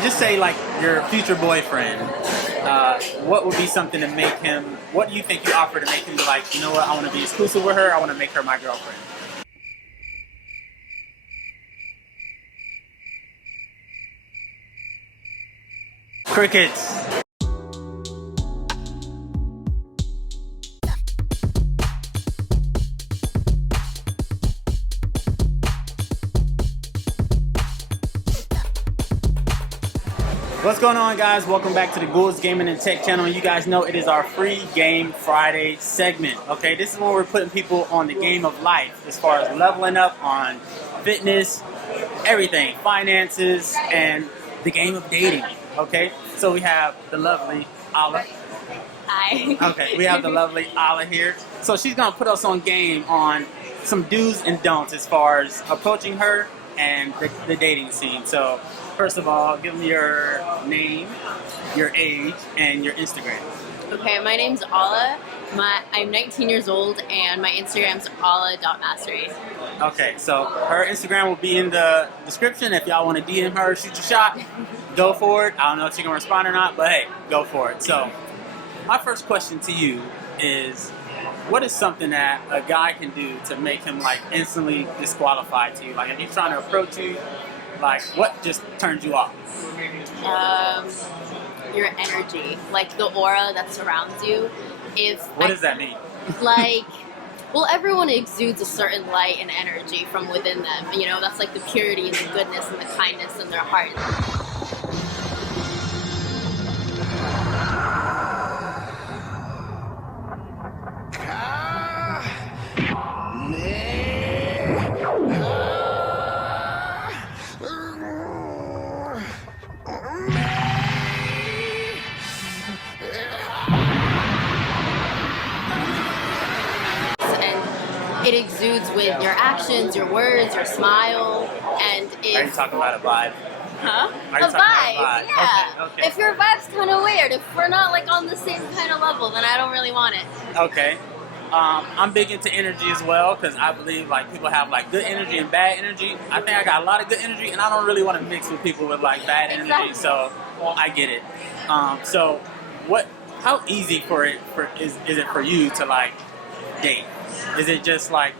just say like your future boyfriend, what would be something to make him, what do you think you offer to make him be like, you know what, I want to be exclusive with her, I want to make her my girlfriend? Crickets. What's going on, guys? Welcome back to the Gould's Gaming and Tech channel. You guys know it is our free Game Friday segment. Okay, this is when we're putting people on the game of life as far as leveling up on fitness, everything, finances, and the game of dating. Okay, so we have the lovely Alaa. Hi. Okay, we have the lovely Alaa here. So she's gonna put us on game on some do's and don'ts as far as approaching her and the dating scene. So first of all, give me your name, your age, and your Instagram. Okay, my name's Alaa. I'm 19 years old, and my Instagram's alaa.massri. Okay, so her Instagram will be in the description. If y'all want to DM her, shoot your shot, go for it. I don't know if she's going to respond or not, but hey, go for it. So my first question to you is, what is something that a guy can do to make him like instantly disqualified to you? Like if he's trying to approach you, like what just turns you off? Your energy, like the aura that surrounds you. What does that mean? Like, well, everyone exudes a certain light and energy from within them. You know, that's like the purity and the goodness and the kindness in their heart. It exudes with your actions, your words, your smile, and if... Are you talking about a vibe? Huh? Are you a talking vibe, about a vibe? yeah. Okay. If your vibe's kind of weird, if we're not like on the same kind of level, then I don't really want it. Okay. I'm big into energy as well because I believe like people have like good energy and bad energy. I think I got a lot of good energy, and I don't really want to mix with people with like bad energy. Exactly. So I get it. So how easy is it for you to like date? Is it just like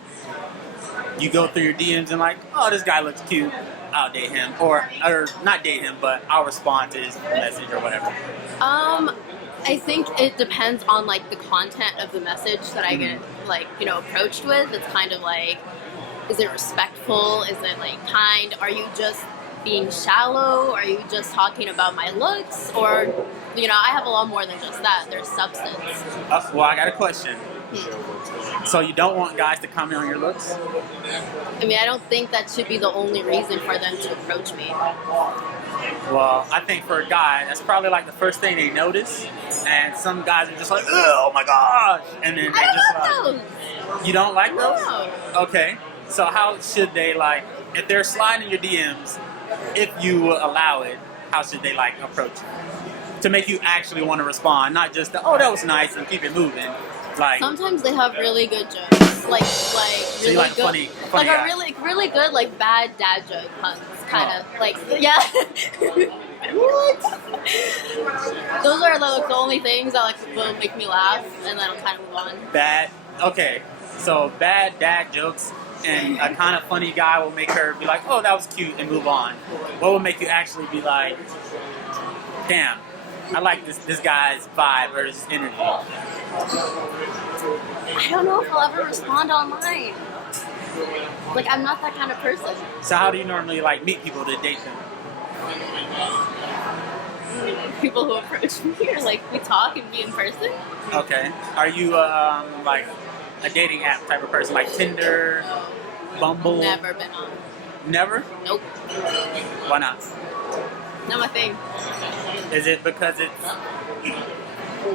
you go through your DMs and like, oh, this guy looks cute, I'll date him, or not date him, but I'll respond to his message or whatever? I think it depends on like the content of the message that I get like, you know, approached with. It's kind of like, is it respectful? Is it like kind? Are you just being shallow? Are you just talking about my looks? Or, you know, I have a lot more than just that. There's substance. Well, I got a question. So you don't want guys to comment on your looks? I mean, I don't think that should be the only reason for them to approach me. Well, I think for a guy, that's probably like the first thing they notice. And some guys are just like, oh my gosh! And then they just like those. You don't like those? No. Okay. So how should they like, if they're sliding your DMs, if you will allow it, how should they like approach you? To make you actually want to respond, not just the, oh, that was nice and keep it moving. Like, sometimes they have really good jokes, like so really like good, funny like guy. a really good like bad dad joke puns, kind of like yeah. What? Those are the only things that like will make me laugh, and then I'll kind of move on. Okay, so bad dad jokes and a kind of funny guy will make her be like, oh, that was cute, and move on. What will make you actually be like, damn, I like this guy's vibe or his energy? I don't know if I'll ever respond online. Like, I'm not that kind of person. So how do you normally like meet people to date them? People who approach me, or like we talk and be in person. Okay. Are you like a dating app type of person, like Tinder, Bumble? Never been on. Never? Nope. Why not? Not my thing. Is it because it's...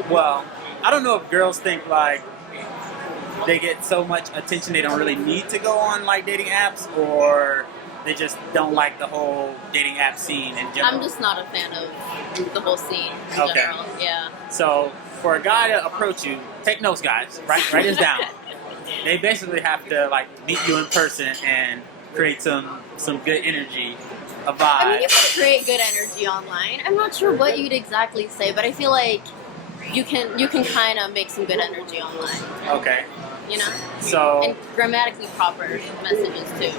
Well, I don't know if girls think like they get so much attention they don't really need to go on like dating apps, or they just don't like the whole dating app scene in general. I'm just not a fan of the whole scene in general. Yeah. So for a guy to approach you, take notes, guys. Write this down. They basically have to like meet you in person and create some good energy a vibe. I mean, you can create good energy online. I'm not sure what you'd exactly say, but I feel like you can kind of make some good energy online. Okay. You know? So, and grammatically proper messages too.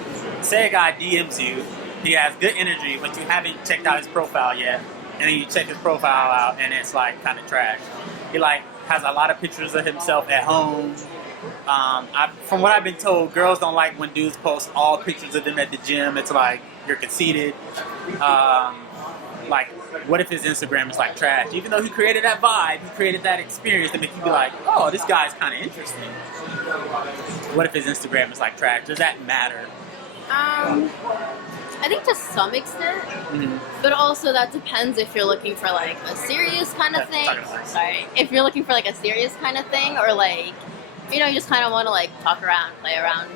Say a guy DMs you, he has good energy, but you haven't checked out his profile yet, and then you check his profile out, and it's like kind of trash. He like has a lot of pictures of himself at home. From what I've been told, girls don't like when dudes post all pictures of them at the gym. It's like you're conceited. Like, what if his Instagram is like trash? Even though he created that vibe, he created that experience to make you be like, oh, this guy's kind of interesting. What if his Instagram is like trash? Does that matter? I think to some extent, but also that depends if you're looking for like a serious kind of thing. Sorry, if you're looking for like a serious kind of thing, or like, you know, you just kind of want to like talk around, play around.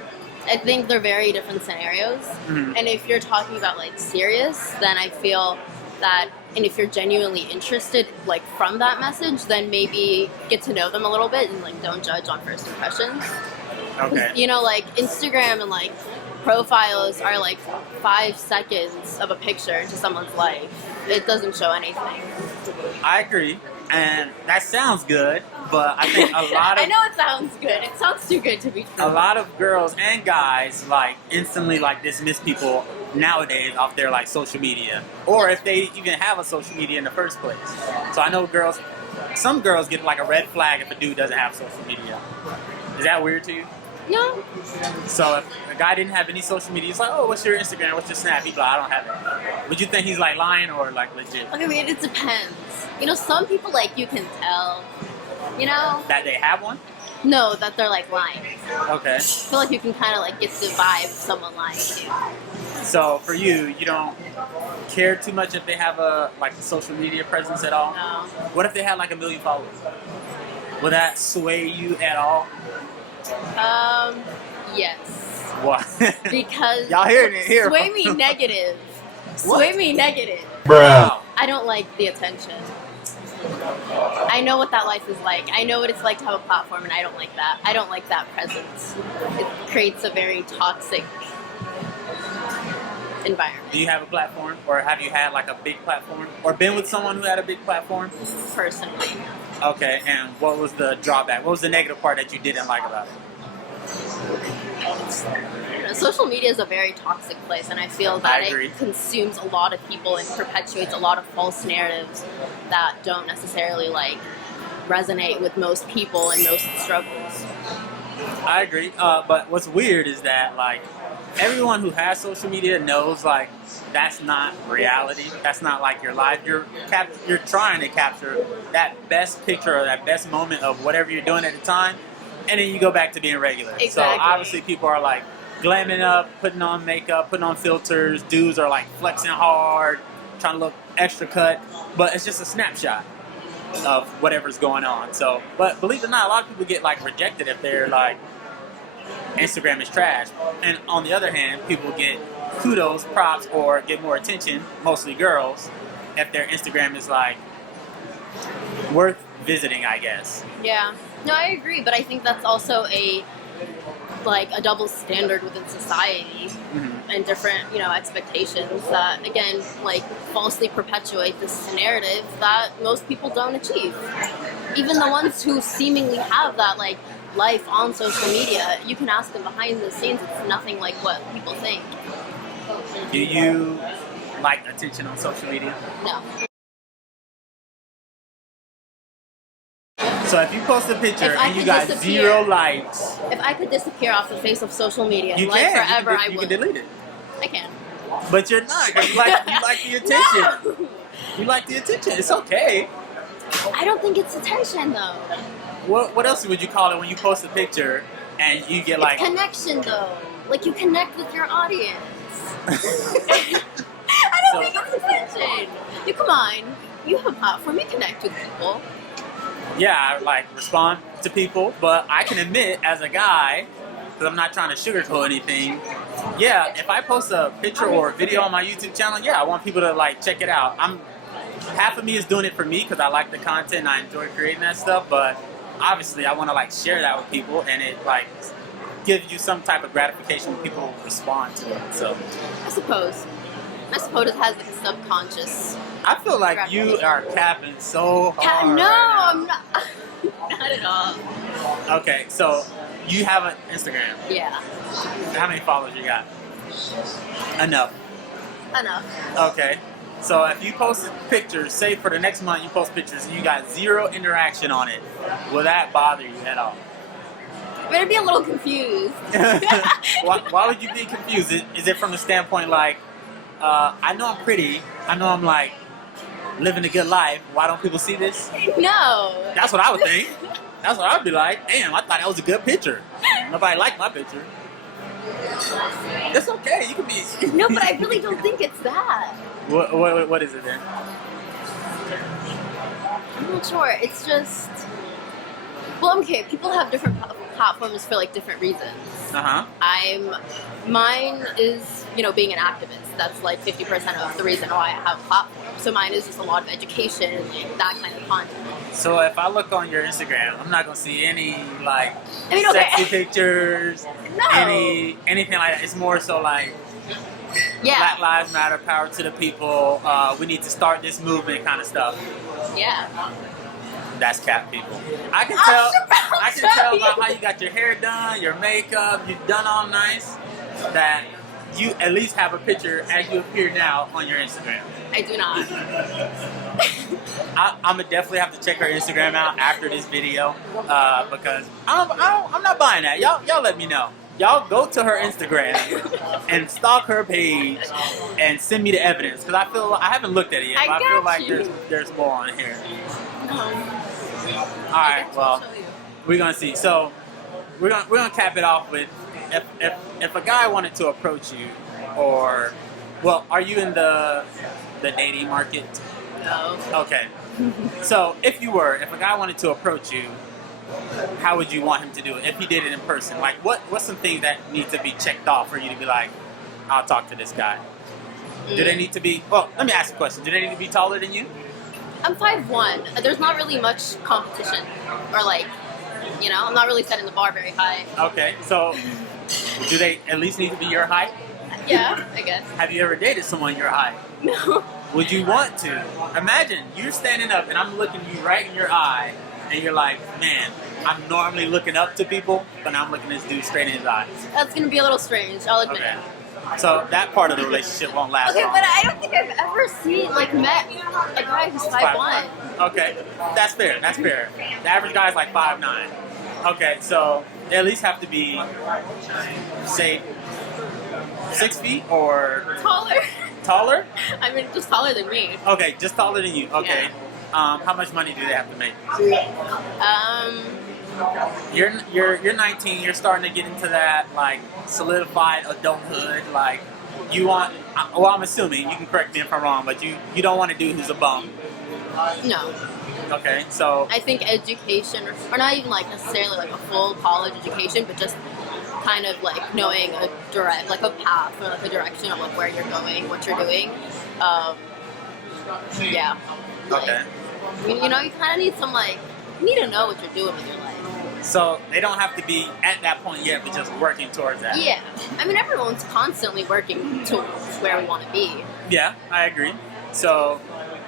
I think they're very different scenarios. And if you're talking about like serious, then I feel that, and if you're genuinely interested like from that message, then maybe get to know them a little bit and like don't judge on first impressions. Okay. You know, like Instagram and like profiles are like 5 seconds of a picture to someone's life. It doesn't show anything. I agree, and that sounds good, but I think a lot of I know it sounds good. It sounds too good to be true. a lot of girls and guys like instantly like dismiss people nowadays off their like social media, or if they even have a social media in the first place. So I know some girls get like a red flag if a dude doesn't have social media. Is that weird to you? No. So if a guy didn't have any social media, he's like, oh, what's your Instagram? What's your Snap? He's like, I don't have it. Would you think he's like lying or like legit? I mean, it depends. You know, some people like you can tell, you know? That they have one? No, that they're like lying. Okay. I feel like you can kind of like get the vibe of someone lying to you. So for you, you don't care too much if they have a like a social media presence at all? No. What if they had like 1 million followers? Would that sway you at all? Yes. What? Because y'all hearing it here? Sway me negative. Sway me negative. Bruh. I don't like the attention. I know what that life is like. I know what it's like to have a platform, and I don't like that. I don't like that presence. It creates a very toxic environment. Do you have a platform, or have you had like a big platform, or been with someone who had a big platform? Personally. Okay, and what was the drawback? What was the negative part that you didn't like about it? You know, social media is a very toxic place, and I feel that it consumes a lot of people and perpetuates a lot of false narratives that don't necessarily like resonate with most people and most struggles. I agree, but what's weird is that like everyone who has social media knows like that's not reality. That's not like your life. You're trying to capture that best picture or that best moment of whatever you're doing at the time, and then you go back to being regular. Exactly. So obviously people are like glamming up, putting on makeup, putting on filters. Dudes are like flexing hard, trying to look extra cut, but it's just a snapshot of whatever's going on. So, but believe it or not, a lot of people get like rejected if they're like Instagram is trash. And on the other hand, people get kudos, props, or get more attention, mostly girls, if their Instagram is like worth visiting, I guess. Yeah. No, I agree, but I think that's also a double standard within society and different, you know, expectations that again like falsely perpetuate this narrative that most people don't achieve. Even the ones who seemingly have that like life on social media, you can ask them behind the scenes, it's nothing like what people think. Do you like attention on social media? No. So if you post a picture and you got 0 likes, if I could disappear off the face of social media you like can. forever, I would. You can delete it. I can. But you're not. You like the attention. No. You like the attention. It's okay. I don't think it's attention though. What else would you call it when you post a picture and you get like... It's connection though. Like you connect with your audience. I don't think it's attention. You come on. You have a platform. You connect with people. Yeah, I like respond to people, but I can admit as a guy, because I'm not trying to sugarcoat anything, yeah, if I post a picture or a video on my YouTube channel, yeah, I want people to like check it out. Half of me is doing it for me because I like the content and I enjoy creating that stuff, but obviously I want to like share that with people, and it like gives you some type of gratification when people respond to it. So I suppose. I suppose it has like a subconscious. I feel like you are capping so hard. No, right I'm not. Not at all. now. Okay, so you have an Instagram. Yeah. How many followers you got? Enough. Okay. So if you post pictures, say for the next month you post pictures and you got 0 interaction on it, will that bother you at all? I'm gonna be a little confused. Why would you be confused? Is it from the standpoint like, I know I'm pretty, I know I'm like living a good life, why don't people see this? No. That's what I would think. That's what I would be like. Damn, I thought that was a good picture. Nobody liked my picture. It's okay, you can be... No, but I really don't think it's that. What is it then? I'm not sure. It's just... Well, okay, people have different platforms for like different reasons. Mine is, being an activist. That's like 50% of the reason why I have a platform. So mine is just a lot of education and like, that kind of content. So if I look on your Instagram, I'm not gonna see any like okay. sexy pictures, No. anything like that. It's more so like Yeah. Black Lives Matter, power to the people. We need to start this movement, kind of stuff. Yeah. That's cap people. I can I'll tell show by you. how you got your hair done, your makeup, you've done all nice, that you at least have a picture as you appear now on your Instagram. I do not. I'm gonna definitely have to check her Instagram out after this video because I'm not buying that. Y'all let me know. Y'all go to her Instagram and stalk her page and send me the evidence because I haven't looked at it yet, but I feel like there's more on here. All right, well, we're gonna see. So we're gonna cap it off with if a guy wanted to approach you, or well, are you in the dating market? No. Okay. So if a guy wanted to approach you, how would you want him to do it? If he did it in person, like what's some things that need to be checked off for you to be like, I'll talk to this guy? Do they need to be? Well, let me ask a question. Do they need to be taller than you? I'm 5'1". There's not really much competition, or like, I'm not really setting the bar very high. Okay, so do they at least need to be your height? Yeah, I guess. Have you ever dated someone your height? No. Would you want to? Imagine you're standing up and I'm looking you right in your eye, and you're like, man, I'm normally looking up to people, but now I'm looking this dude straight in his eyes. That's gonna be a little strange. I'll admit. Okay. So that part of the relationship won't last Okay, long. but I don't think I've ever met a guy who's 5'1". Okay, that's fair. That's fair. The average guy is like 5'9". Okay, so they at least have to be, say, 6 feet or Taller. taller. I mean, just taller than me. Okay, just taller than you. Okay. Yeah. How much money do they have to make? You're 19. You're starting to get into that like solidified adulthood. Like you want. Well, I'm assuming you can correct me if I'm wrong, but you don't want to do who's a bum. No. Okay, so I think education, or not even like necessarily like a full college education, but just kind of like knowing a path or like a direction of like where you're going, what you're doing. Yeah. okay. You kind of need some you need to know what you're doing with your life. So they don't have to be at that point yet, but just working towards that. Yeah. I mean, everyone's constantly working towards where we want to be. Yeah, I agree. So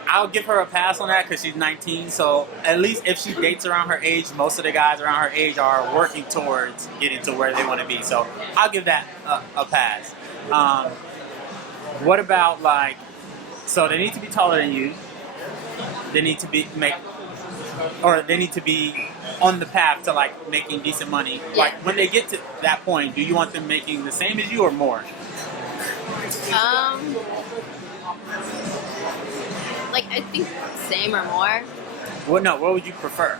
I'll give her a pass on that because she's 19. So at least if she dates around her age, most of the guys around her age are working towards getting to where they want to be. So I'll give that a pass. What about so they need to be taller than you. They need to be they need to be on the path to making decent money. Yeah. Like when they get to that point, do you want them making the same as you or more? I think same or more. Well, no. What would you prefer?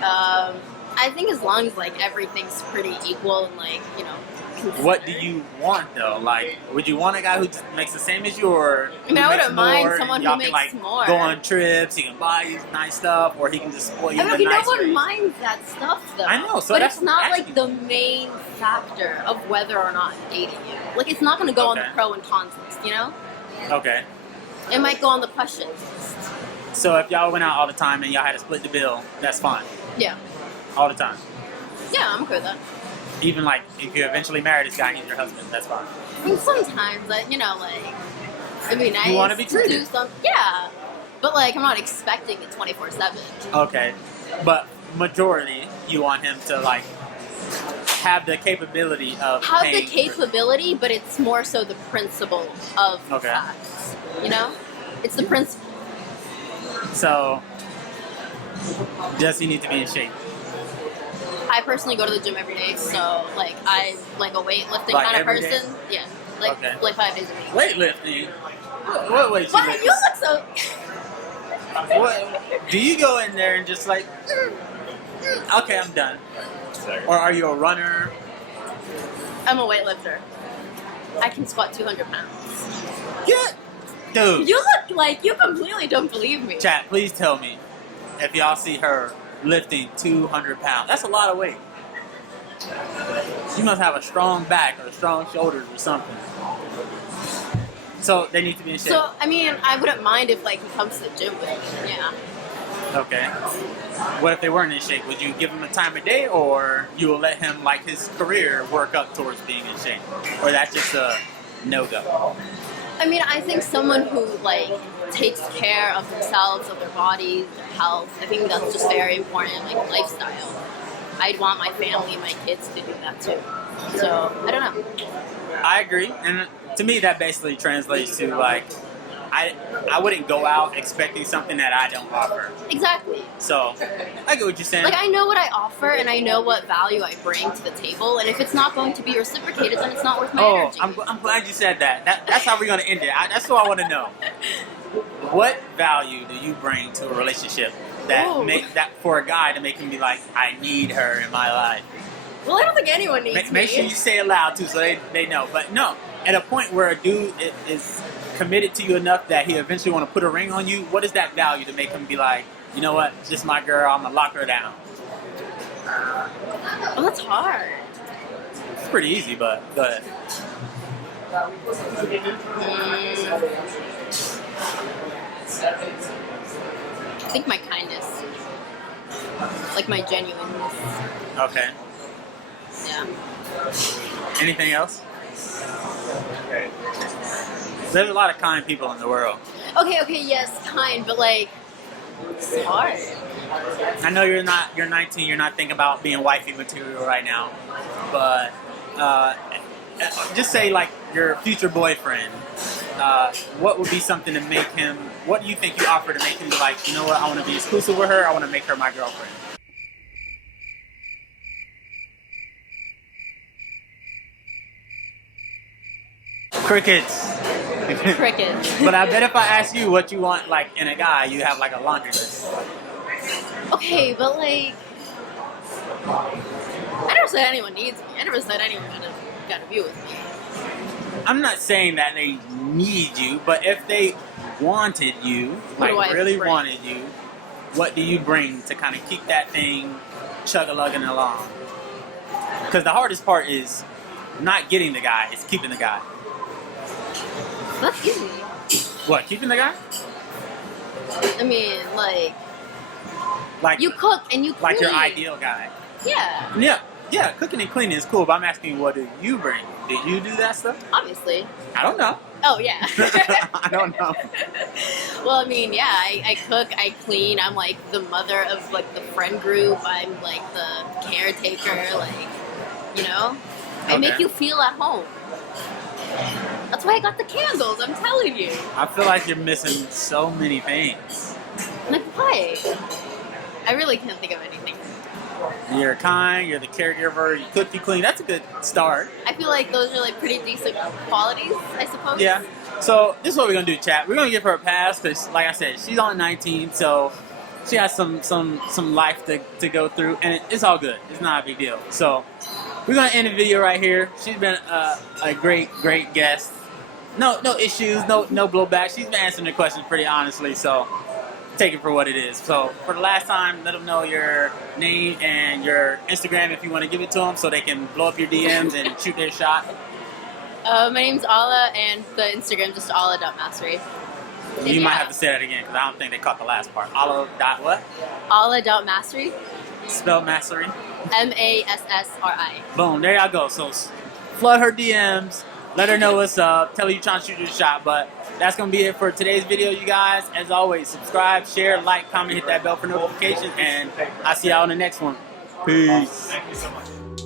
I think as long as everything's pretty equal and consistent. What do you want though? Would you want a guy who just makes the same as you, or I mean, I wouldn't mind someone who y'all makes can, more. go on trips, he can buy you nice stuff, or he can just spoil you. I mean, the no nice one ways. minds that stuff though. I know, so but that's it's not asking. the main factor of whether or not I'm dating you. It's not going to go on the Okay. pro and cons list. Okay. It might go on the questions list. So if y'all went out all the time and y'all had to split the bill, that's fine. Yeah. All the time. Yeah, I'm okay with that. Even if you eventually marry this guy and he's your husband, that's fine. I mean, sometimes, It'd be nice You want to be treated. do some, yeah. But like, I'm not expecting it 24/7. Okay, but majority, you want him to like have the capability of Have the paying capability, but it's more so the principle of Okay. that. You know, it's the principle. So, does he need to be in shape? I personally go to the gym every day, so like I'm like a weightlifting Like kind of every day? person. Yeah, like Okay. like 5 days a week. Weightlifting. What weight you But lift? you look so. What do you go in there and just like? Okay, I'm done. Or are you a runner? I'm a weightlifter. I can squat 200 pounds. Yeah, dude. You look like you completely don't believe me. Chat, please tell me if y'all see her lifting 200 pounds. That's a lot of weight. You must have a strong back or strong shoulders or something. So they need to be in shape. So I mean, I wouldn't mind if like he comes to the gym with me. Yeah. Okay. What if they weren't in shape? Would you give him a time of day, or you will let him, like his career, work up towards being in shape? Or that's just a no-go? I mean, I think someone who like takes care of themselves, of their bodies, their health. I think that's just very important, like lifestyle. I'd want my family, my kids to do that too. So I don't know. I agree. And to me, that basically translates to, like, I wouldn't go out expecting something that I don't offer. Exactly. So, I get what you're saying. Like I know what I offer and I know what value I bring to the table, and if it's not going to be reciprocated, then it's not worth my energy. I'm glad you said that. That's how we're going to end it. That's what I want to know. What value do you bring to a relationship that for a guy to make him be like, I need her in my life? Well, I don't think anyone needs Make me. sure you say it loud too, so they know. But no, at a point where a dude is committed to you enough that he eventually want to put a ring on you, what is that value to make him be like, you know what, this is my girl, I'm gonna lock her down? Oh, that's hard. It's pretty easy, but go ahead. I think my kindness, like my genuineness. Okay. Yeah. Anything else? There's a lot of kind people in the world. Okay, yes, kind, but like, it's hard. I know you're 19, you're not thinking about being wifey material right now, but just say like your future boyfriend, what would be something to make him, what do you think you offer to make him be like, you know what, I want to be exclusive with her, I want to make her my girlfriend? Crickets. Crickets. But I bet if I ask you what you want, like in a guy, you have like a laundry list. Okay, but like, I never said anyone needs me. I never said anyone got to be with me. I'm not saying that they need you, but if they wanted you, What do like I really bring? wanted you, what do you bring to kind of keep that thing chug-a-lugging along? Because the hardest part is not getting the guy, it's keeping the guy. That's easy. What, keeping the guy? I mean, Like you cook and you clean. like your ideal guy. Yeah, Yeah, cooking and cleaning is cool, but I'm asking you, what do you bring? Do you do that stuff? obviously. I don't know. Oh, yeah. I don't know. Well, I mean, yeah, I cook, I clean. I'm like the mother of like the friend group. I'm like the caretaker. Like, you know, I make Okay. you feel at home. That's why I got the candles. I'm telling you. I feel like you're missing so many things. Like what? I really can't think of anything. You're kind, you're the caregiver, you cook, you clean. That's a good start. I feel like those are like pretty decent qualities, I suppose. Yeah. So this is what we're gonna do, chat. We're gonna give her a pass because, like I said, she's only 19, so she has some life to go through, and it's all good. It's not a big deal. So we're gonna end the video right here. She's been a great guest. No issues, no blowback. She's been answering the questions pretty honestly, so take it for what it is. So for the last time, let them know your name and your Instagram if you want to give it to them so they can blow up your DMs and shoot their shot. My name's Alaa, and the Instagram just Alaa.Massri. You might have to say that again because I don't think they caught the last part. Alaa dot what? Alaa.Massri. Spell Massri. Massri. Boom, there y'all go. So flood her DMs, Let her know what's up. Tell her you're trying to shoot your shot. But that's going to be it for today's video, you guys. As always, subscribe, share, like, comment, hit that bell for notifications. And I'll see y'all in the next one. Peace. Thank you so much.